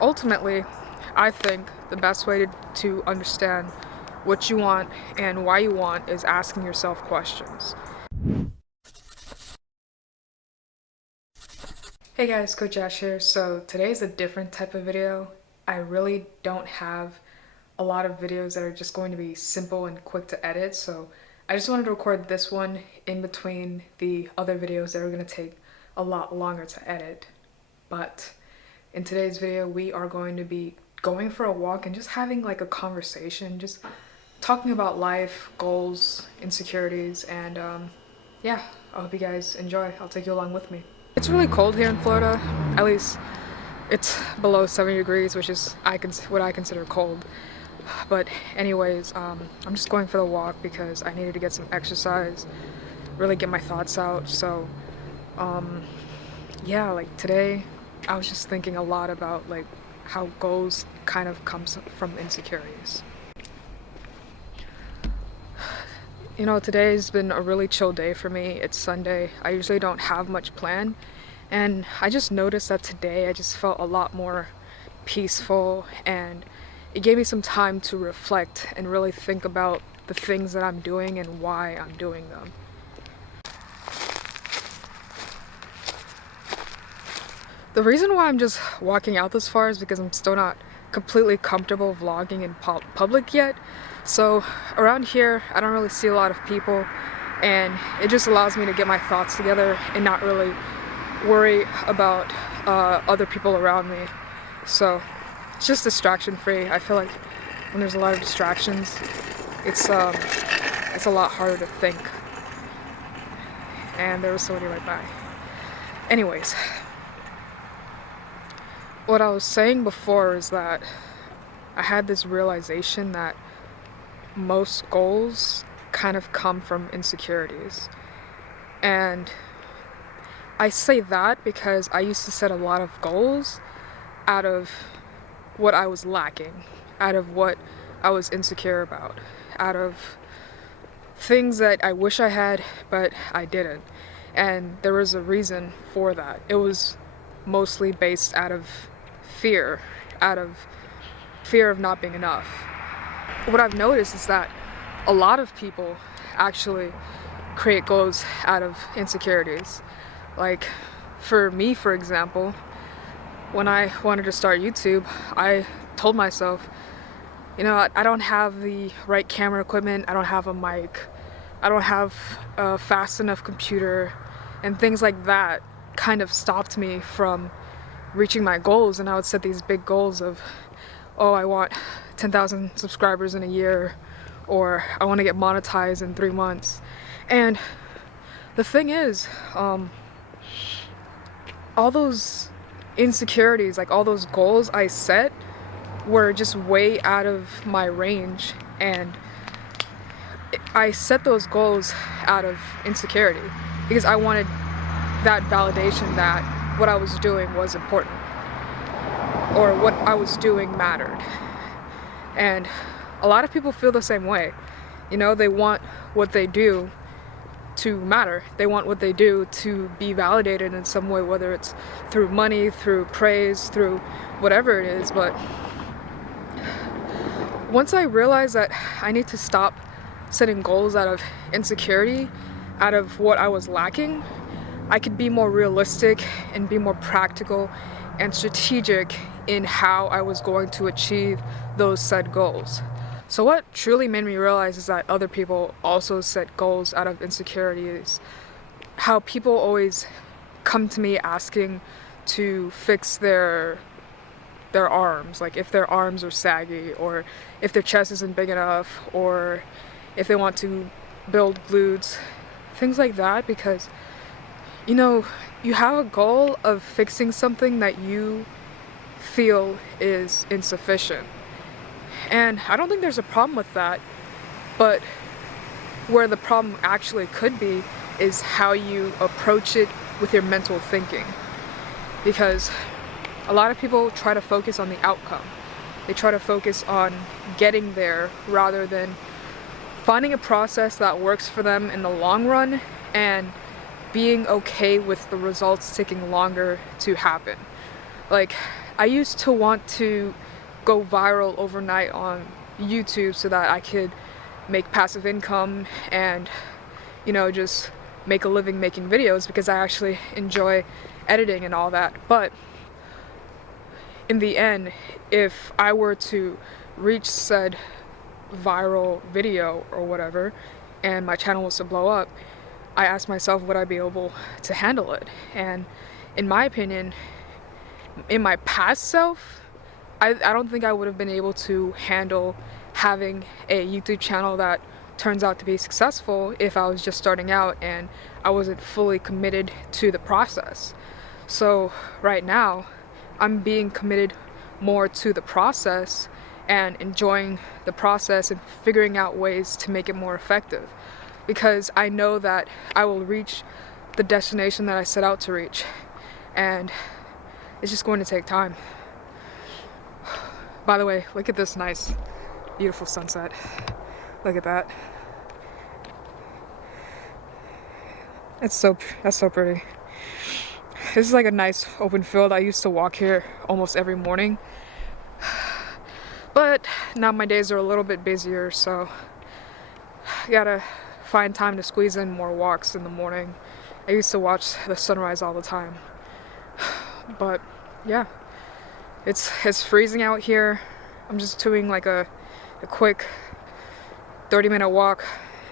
Ultimately, I think the best way to understand what you want and why you want is asking yourself questions. Hey guys, Coach Ash here. So today's a different type of video. I really don't have a lot of videos that are just going to be simple and quick to edit, so I just wanted to record this one in between the other videos that are going to take a lot longer to edit. But in today's video, we are going to be going for a walk and just having like a conversation, just talking about life, goals, insecurities, and yeah, I hope you guys enjoy. I'll take you along with me. It's really cold here in Florida. At least it's below 70 degrees, which is what I consider cold. But anyways, I'm just going for the walk because I needed to get some exercise, really get my thoughts out. So yeah, like today I was just thinking a lot about like how goals kind of comes from insecurities. You know, today's been a really chill day for me. It's Sunday. I usually don't have much planned, and I just noticed that today I just felt a lot more peaceful, and it gave me some time to reflect and really think about the things that I'm doing and why I'm doing them. The reason why I'm just walking out this far is because I'm still not completely comfortable vlogging in public yet. So around here, I don't really see a lot of people, and it just allows me to get my thoughts together and not really worry about other people around me. So it's just distraction free. I feel like when there's a lot of distractions, it's a lot harder to think. And there was somebody right by. Anyways, what I was saying before is that I had this realization that most goals kind of come from insecurities. And I say that because I used to set a lot of goals out of what I was lacking, out of what I was insecure about, out of things that I wish I had, but I didn't. And there was a reason for that. It was mostly based out of fear of not being enough. What I've noticed is that a lot of people actually create goals out of insecurities. Like for me, for example, when I wanted to start YouTube, I told myself, you know, I don't have the right camera equipment, I don't have a mic, I don't have a fast enough computer, and things like that kind of stopped me from reaching my goals. And I would set these big goals of, oh, I want 10,000 subscribers in a year, or I want to get monetized in 3 months. And the thing is, all those insecurities, like all those goals I set, were just way out of my range, and I set those goals out of insecurity because I wanted that validation that what I was doing was important, or what I was doing mattered. And a lot of people feel the same way. You know, they want what they do to matter. They want what they do to be validated in some way, whether it's through money, through praise, through whatever it is. But once I realized that I need to stop setting goals out of insecurity, out of what I was lacking, I could be more realistic and be more practical and strategic in how I was going to achieve those said goals. So what truly made me realize is that other people also set goals out of insecurities. How people always come to me asking to fix their arms, like if their arms are saggy, or if their chest isn't big enough, or if they want to build glutes, things like that, because you know, you have a goal of fixing something that you feel is insufficient. And I don't think there's a problem with that, but where the problem actually could be is how you approach it with your mental thinking. Because a lot of people try to focus on the outcome. They try to focus on getting there rather than finding a process that works for them in the long run and being okay with the results taking longer to happen. Like, I used to want to go viral overnight on YouTube so that I could make passive income and, just make a living making videos, because I actually enjoy editing and all that. But in the end, if I were to reach said viral video or whatever, and my channel was to blow up, I asked myself, would I be able to handle it? And in my opinion, in my past self, I don't think I would have been able to handle having a YouTube channel that turns out to be successful if I was just starting out and I wasn't fully committed to the process. So right now, I'm being committed more to the process and enjoying the process and figuring out ways to make it more effective, because I know that I will reach the destination that I set out to reach, and it's just going to take time. By the way, look at this nice, beautiful sunset. Look at that. That's so pretty. This is like a nice open field. I used to walk here almost every morning, but now my days are a little bit busier, so I gotta find time to squeeze in more walks in the morning. I used to watch the sunrise all the time, but yeah, it's freezing out here. I'm just doing like a quick 30-minute walk,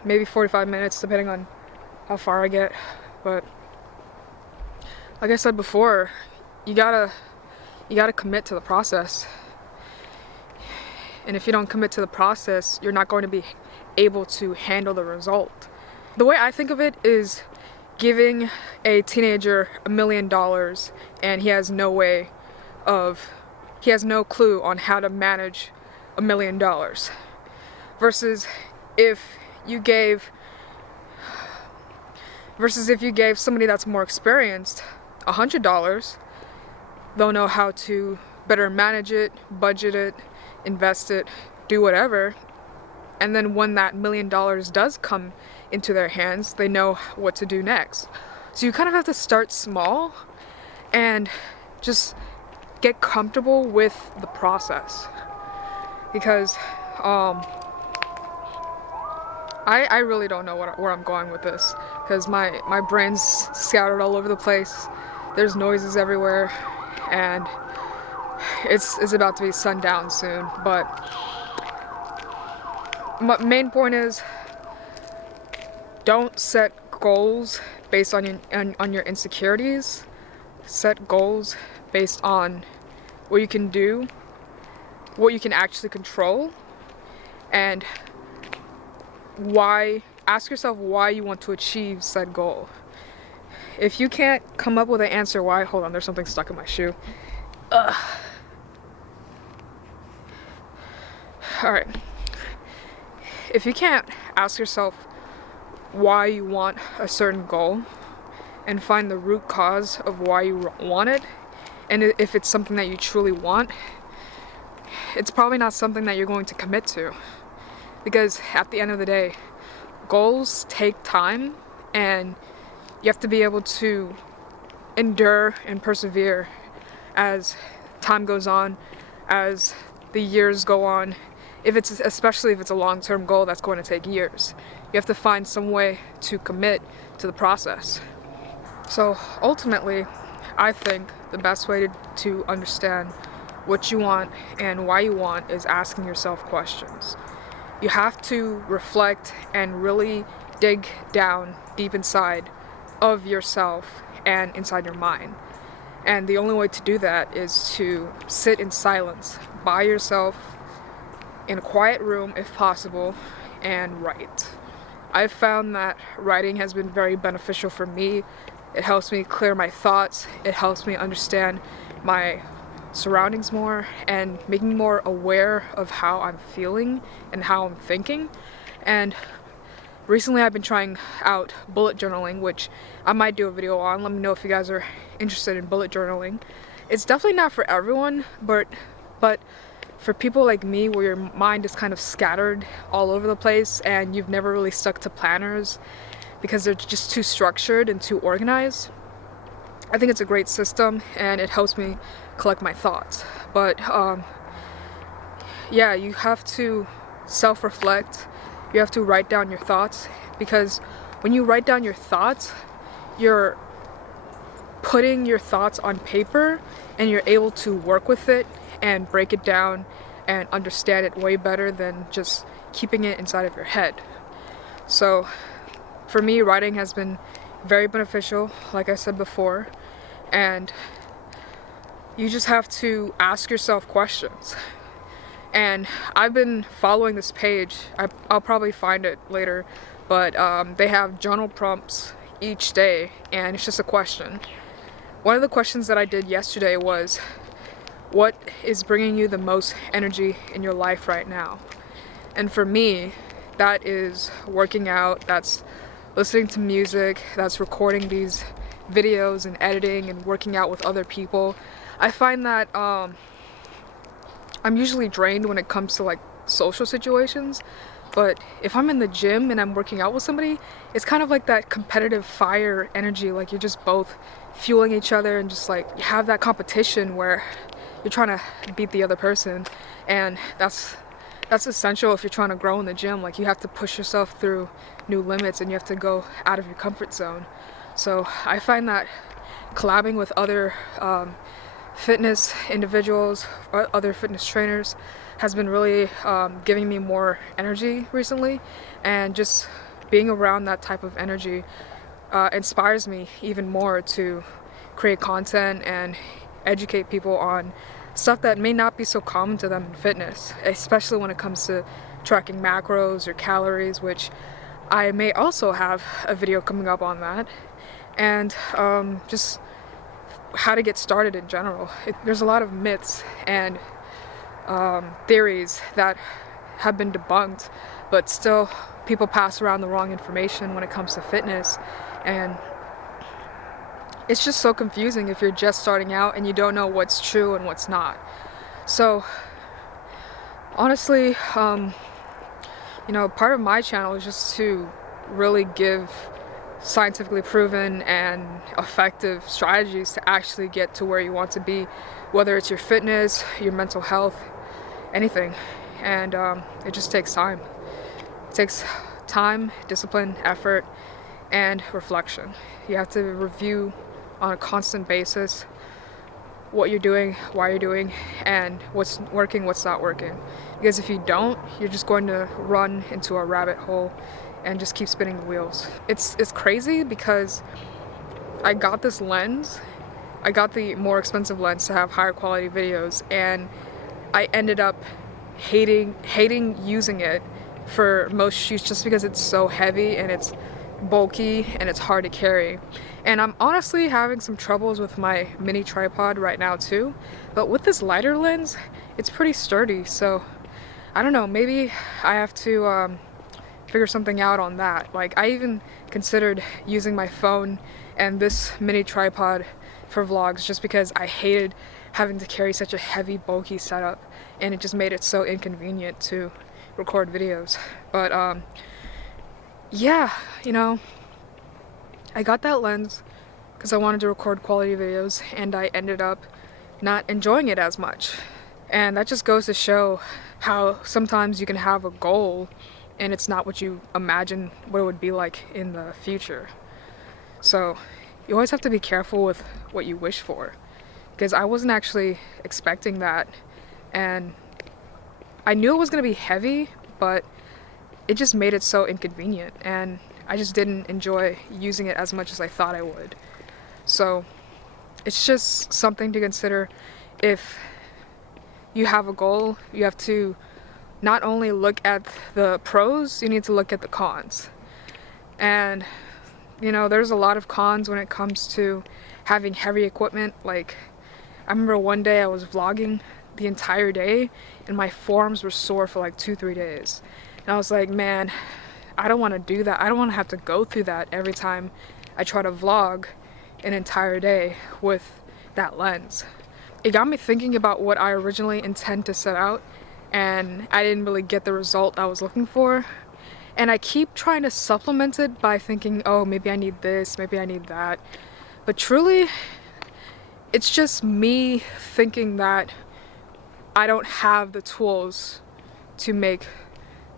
maybe 45 minutes depending on how far I get. But like I said before, you gotta commit to the process. And if you don't commit to the process, you're not going to be able to handle the result. The way I think of it is giving a teenager $1 million and he has no clue on how to manage $1 million. Versus if you gave somebody that's more experienced $100, they'll know how to better manage it, budget it, invest it, do whatever. And then when that $1 million does come into their hands, they know what to do next. So you kind of have to start small and just get comfortable with the process. Because I really don't know where I'm going with this, because my brain's scattered all over the place. There's noises everywhere, and it's about to be sundown soon. But my main point is, don't set goals based on your insecurities. Set goals based on what you can do, what you can actually control, and why. Ask yourself why you want to achieve said goal. If you can't come up with an answer why, hold on, there's something stuck in my shoe. Alright. If you can't ask yourself why you want a certain goal and find the root cause of why you want it, and if it's something that you truly want, it's probably not something that you're going to commit to. Because at the end of the day, goals take time, and you have to be able to endure and persevere as time goes on, as the years go on. Especially if it's a long-term goal that's going to take years, you have to find some way to commit to the process. So ultimately, I think the best way to understand what you want and why you want is asking yourself questions. You have to reflect and really dig down deep inside of yourself and inside your mind. And the only way to do that is to sit in silence by yourself in a quiet room if possible and write. I've found that writing has been very beneficial for me. It helps me clear my thoughts. It helps me understand my surroundings more and make me more aware of how I'm feeling and how I'm thinking. And recently I've been trying out bullet journaling, which I might do a video on. Let me know if you guys are interested in bullet journaling. It's definitely not for everyone, but for people like me, where your mind is kind of scattered all over the place and you've never really stuck to planners because they're just too structured and too organized, I think it's a great system and it helps me collect my thoughts. But yeah, you have to self-reflect. You have to write down your thoughts, because when you write down your thoughts, you're putting your thoughts on paper and you're able to work with it and break it down and understand it way better than just keeping it inside of your head. So for me, writing has been very beneficial, like I said before, and you just have to ask yourself questions. And I've been following this page. I'll probably find it later, but they have journal prompts each day, and it's just a question. One of the questions that I did yesterday was, what is bringing you the most energy in your life right now? And for me, that is working out, that's listening to music, that's recording these videos and editing and working out with other people. I find that I'm usually drained when it comes to like social situations, but if I'm in the gym and I'm working out with somebody, it's kind of like that competitive fire energy, like you're just both fueling each other and just like you have that competition where you're trying to beat the other person. And that's essential if you're trying to grow in the gym. Like you have to push yourself through new limits and you have to go out of your comfort zone. So I find that collabing with other fitness individuals or other fitness trainers has been really giving me more energy recently, and just being around that type of energy inspires me even more to create content and educate people on stuff that may not be so common to them in fitness, especially when it comes to tracking macros or calories, which I may also have a video coming up on that, and just how to get started in general. There's a lot of myths and theories that have been debunked, but still people pass around the wrong information when it comes to fitness, and it's just so confusing if you're just starting out and you don't know what's true and what's not. So honestly, part of my channel is just to really give scientifically proven and effective strategies to actually get to where you want to be, whether it's your fitness, your mental health, anything. And it just takes time. It takes time, discipline, effort, and reflection. You have to review on a constant basis what you're doing, why you're doing, and what's working, what's not working. Because if you don't, you're just going to run into a rabbit hole and just keep spinning the wheels. It's crazy because I got this lens. I got the more expensive lens to have higher quality videos, and I ended up hating using it for most shoots just because it's so heavy and it's bulky and it's hard to carry. And I'm honestly having some troubles with my mini tripod right now too, but with this lighter lens it's pretty sturdy. So I don't know, maybe I have to figure something out on that. Like I even considered using my phone and this mini tripod for vlogs just because I hated having to carry such a heavy bulky setup, and it just made it so inconvenient to record videos. But yeah, I got that lens because I wanted to record quality videos, and I ended up not enjoying it as much. And that just goes to show how sometimes you can have a goal and it's not what you imagine what it would be like in the future. So you always have to be careful with what you wish for, because I wasn't actually expecting that, and I knew it was going to be heavy, but it just made it so inconvenient, and I just didn't enjoy using it as much as I thought I would. So it's just something to consider. If you have a goal, you have to not only look at the pros, you need to look at the cons. And there's a lot of cons when it comes to having heavy equipment. Like I remember one day I was vlogging the entire day and my forearms were sore for like 2-3 days. And I was like, man, I don't want to do that. I don't want to have to go through that every time I try to vlog an entire day with that lens. It got me thinking about what I originally intend to set out, and I didn't really get the result I was looking for. And I keep trying to supplement it by thinking, oh, maybe I need this, maybe I need that. But truly, it's just me thinking that I don't have the tools to make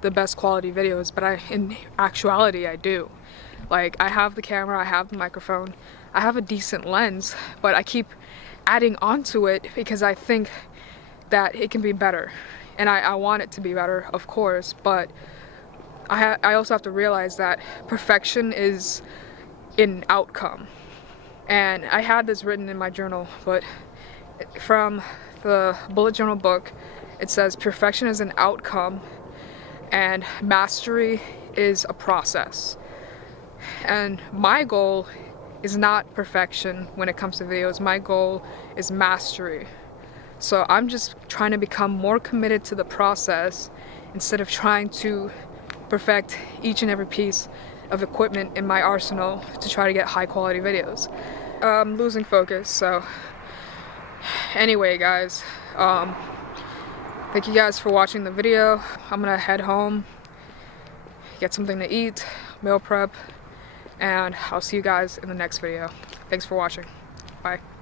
the best quality videos, but in actuality, I do. Like, I have the camera, I have the microphone, I have a decent lens, but I keep adding onto it because I think that it can be better. And I want it to be better, of course, but I also have to realize that perfection is an outcome. And I had this written in my journal, but from the bullet journal book, it says perfection is an outcome and mastery is a process. And my goal is not perfection when it comes to videos. My goal is mastery. So I'm just trying to become more committed to the process instead of trying to perfect each and every piece of equipment in my arsenal to try to get high quality videos. I'm losing focus, so anyway guys, thank you guys for watching the video. I'm gonna head home, get something to eat, meal prep, and I'll see you guys in the next video. Thanks for watching. Bye.